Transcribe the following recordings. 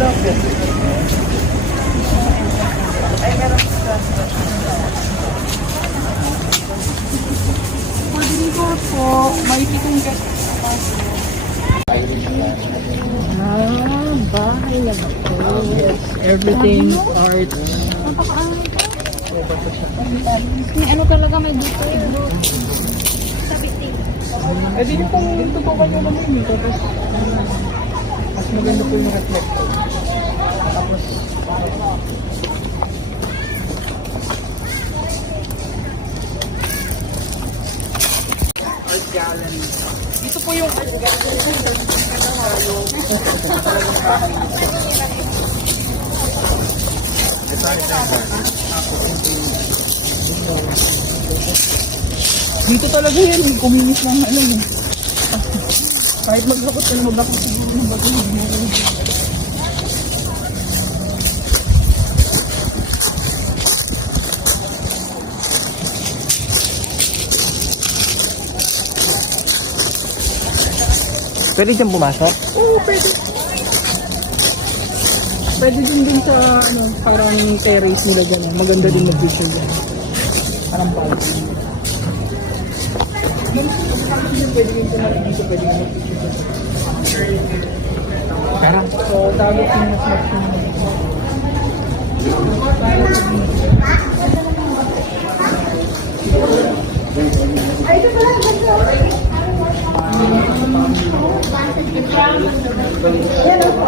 Ay, meron. Pwede po, may pitong gas. Bahay-na-Bato. Everything starts. Ano talaga may dito eh. Eh, di yung pong tutukan nyo naman yun. Tapos, mas maganda po yung reflector. Tapos, art gallery. Dito po yung art gallery. Dito talaga yan, kuminis lang ano eh. Kahit maglakot ka na maglakot siguro ng bago. Pwede dyan pumasok? Oo, pwede. Pwede din sa ano, parang terrace nila dyan. Maganda din mag-vision dyan. Parang balcony. Pwede din sa dito, pwede din mag-vision. Parang, so, tawag yung mas ay, ito pala, ganda. Yan ako.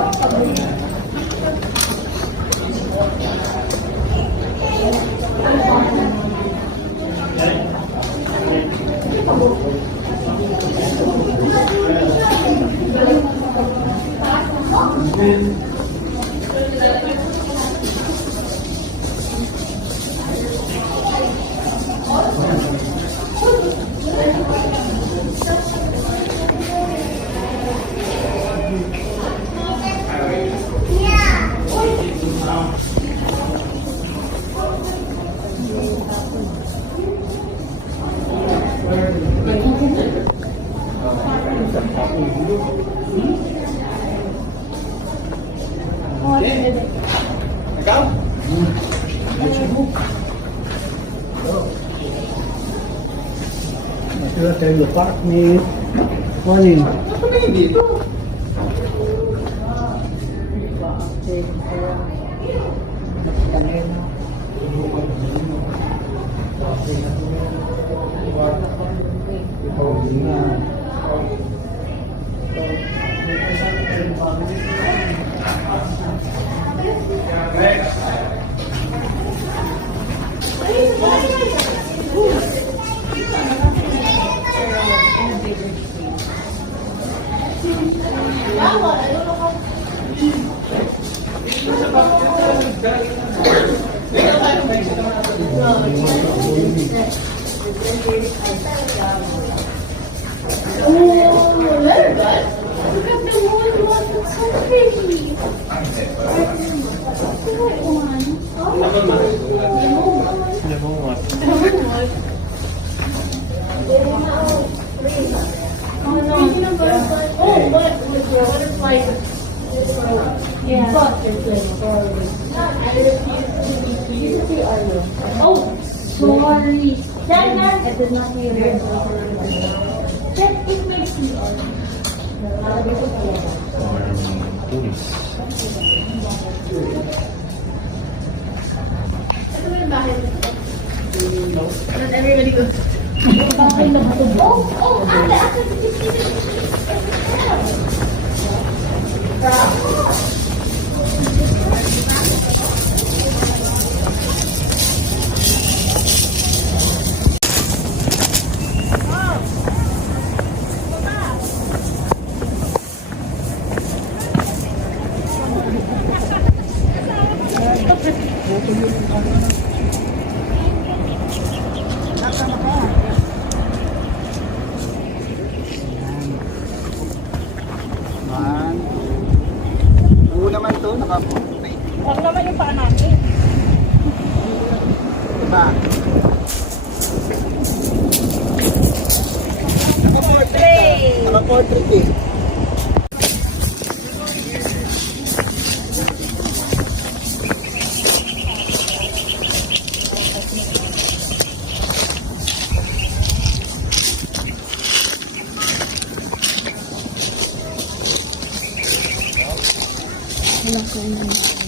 Ikaw? Masira tayo yung park ni Morning. Ano na yun dito? Oh, sorry. I did not hear it. That is my CR. Ito yung bahay. Not everybody goes. Bahay-na-Bato. Oh, after the 15 naman to, nakapunti. Huwag naman yung paa natin. Diba? Naka-portrait. Naka-portrait eh. Wala ko yun.